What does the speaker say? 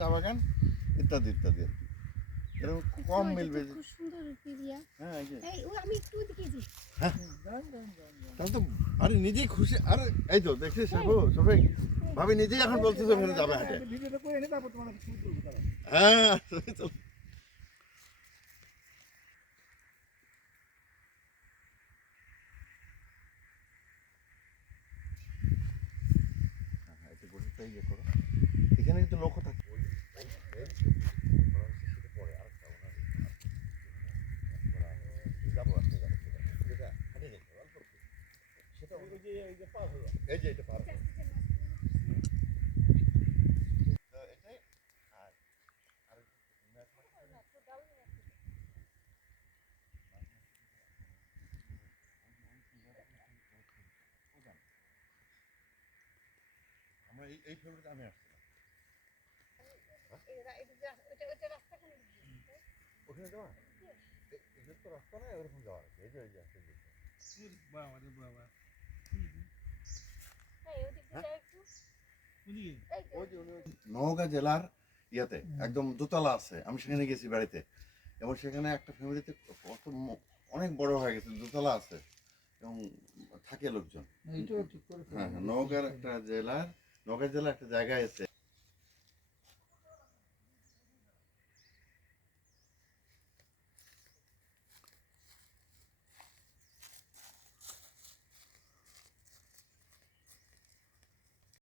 চা বাগান ইত্যাদি ইত্যাদি আর কি এরকম কম মিলবে খুব সুন্দর এরিয়া। হ্যাঁ এই ও আমি একটু ওদিকে যাই। হ্যাঁ তাহলে তো আরে নিজেই খুশি আরে এই তো দেখছিস সবাই ভাবি নিজেই এখন বলতেছে ওখানে যাবে হাটে হ্যাঁ চল। হ্যাঁ এটা গোটাটা ইয়ে করো এখানে কিন্তু লক্ষ্য থাকে যাবো আপনি যাবো সেটা হাটে দেখতে অল্প সেটা এই যে পার হলো এই যে এটা পার হলো এটাই আর আর আমরা এই ফেব্রুয়ারিতে আমি আসছিলাম ওখানে যাওয়া এদের তো রাস্তা নয় ওরকম যাওয়ার আছে এই যে ওই যে আসছে নওগাঁ জেলার ইয়াতে একদম দোতলা আছে আমি সেখানে গেছি বাড়িতে এবং সেখানে একটা ফ্যামিলিতে কত অনেক বড় হয়ে গেছে দোতলা আছে এবং থাকে লোকজন হ্যাঁ হ্যাঁ নওগাঁর একটা জেলার নওগাঁ জেলার একটা জায়গায় আছে